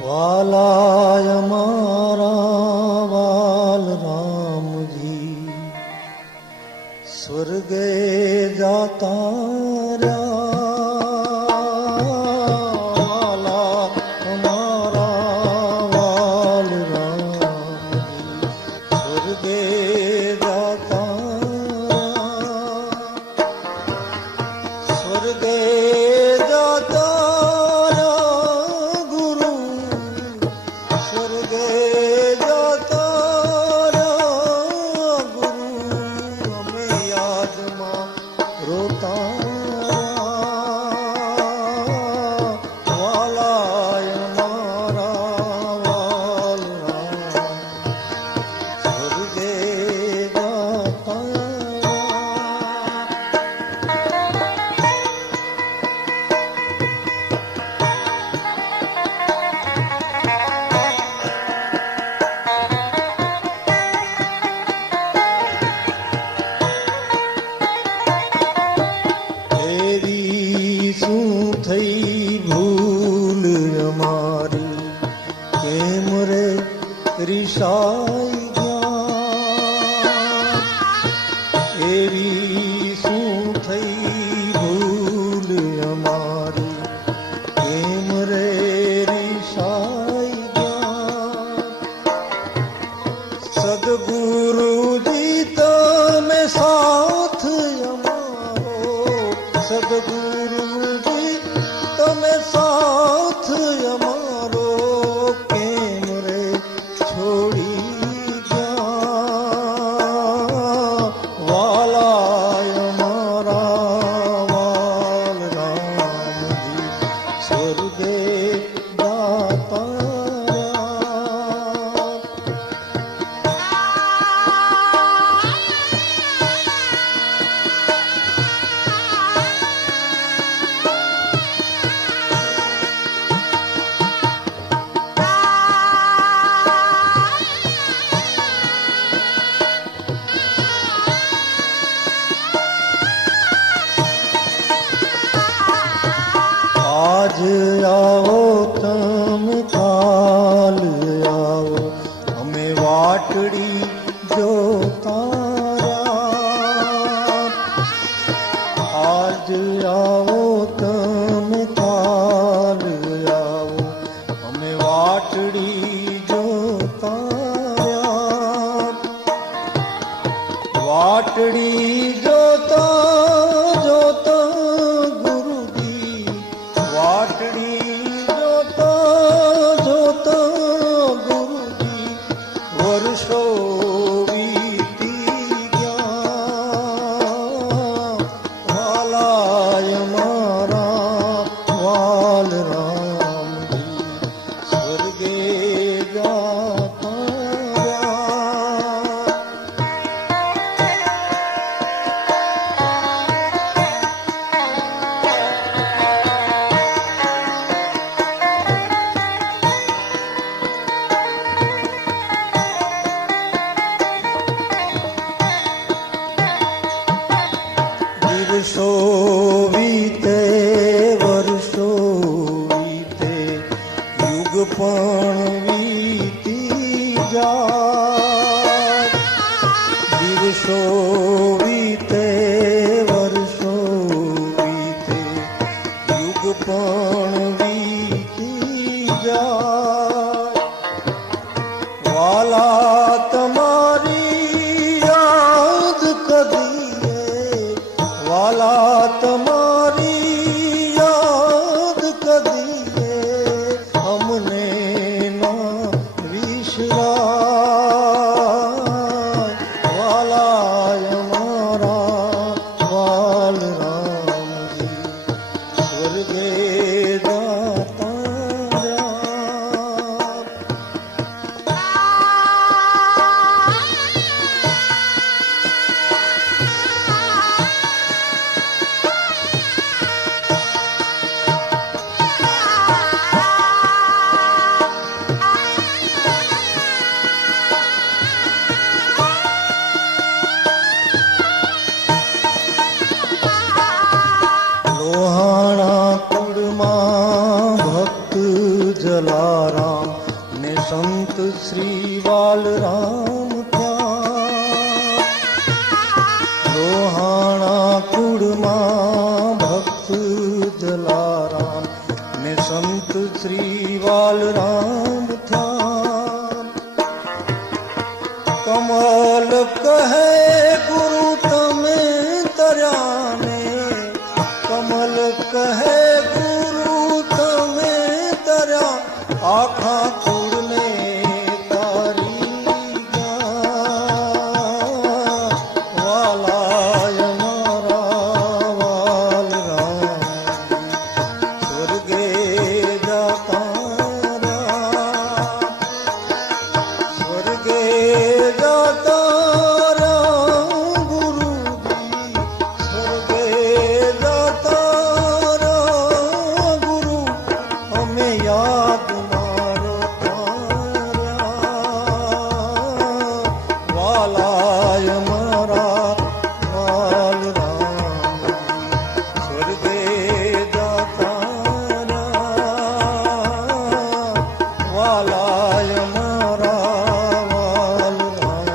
વાલાય મારા વાલ રામજી સ્વર્ગે જાતા રહ્યા, મારા વાલ રામજી સ્વર્ગે જાતા, સ્વર્ગે રિસાઈ ગયા, એવી શું થઈ ભૂલ અમારી, કેમ રે રિસાઈ ગયા. સદગુરુજી તમે સાથ અમારો, સદગુરુજી તમે સાથ અમારો, કેમ રે છોડી ગયા. વાલાય મારા વાલ રામજી સ્વર્ગે જાતા રહ્યા. આજ આવો તમે કાલ આવો, અમે વાટડી જોતા રહ્યા. આજ આવો તમે કાલ આવો, અમે વાટડી જોતા રહ્યા. વાટડી જોતા વાટડી જોતા જોતા ગુરુજી વર્ષો વીતી ગયા. વાલાય મારા વાલ રામજી સ્વર્ગે જાતા રહ્યા. વર્ષો વીતે વર્ષો વીતે, યુગ પણ વીતી જાય. દિવસો વીતે વર્ષો વીતે, યુગ પણ વીતી જાય. વાલા તમારી યાદ કદી, વાલા તમારી યાદ કદીએ અમને ના વિસરાય. વાલાય મારા વાલ રામજી સ્વર્ગે જાતા રહ્યા. જલારામ ને સંત શ્રી વાલરામ થયા. લોહાણા કુળમાં ભક્ત જલારામ ને સંત શ્રી વાલરામ થયા. કમલ કહે ગુરુ તમે તર્યા ને, કમલ કહે ગુરુ તમે તર્યા, આખા કુળને તારી ગયા. વાલાય મારા વાલરામ સ્વર્ગે જાતા રહ્યા, સ્વર્ગે જાતા રહ્યા ગુરુજી, સ્વર્ગે જાતા રહ્યા ગુરુ, અમે યાદ મારો તાર્યા. વાલાય મારા વાલરામ સ્વર્ગે જાતા રહ્યા. વાલાય મારા વાલરામ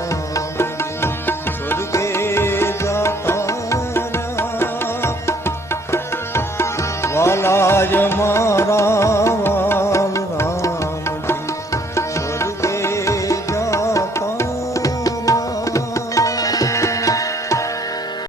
સ્વર્ગે જાતા રહ્યા. વાલાય મારા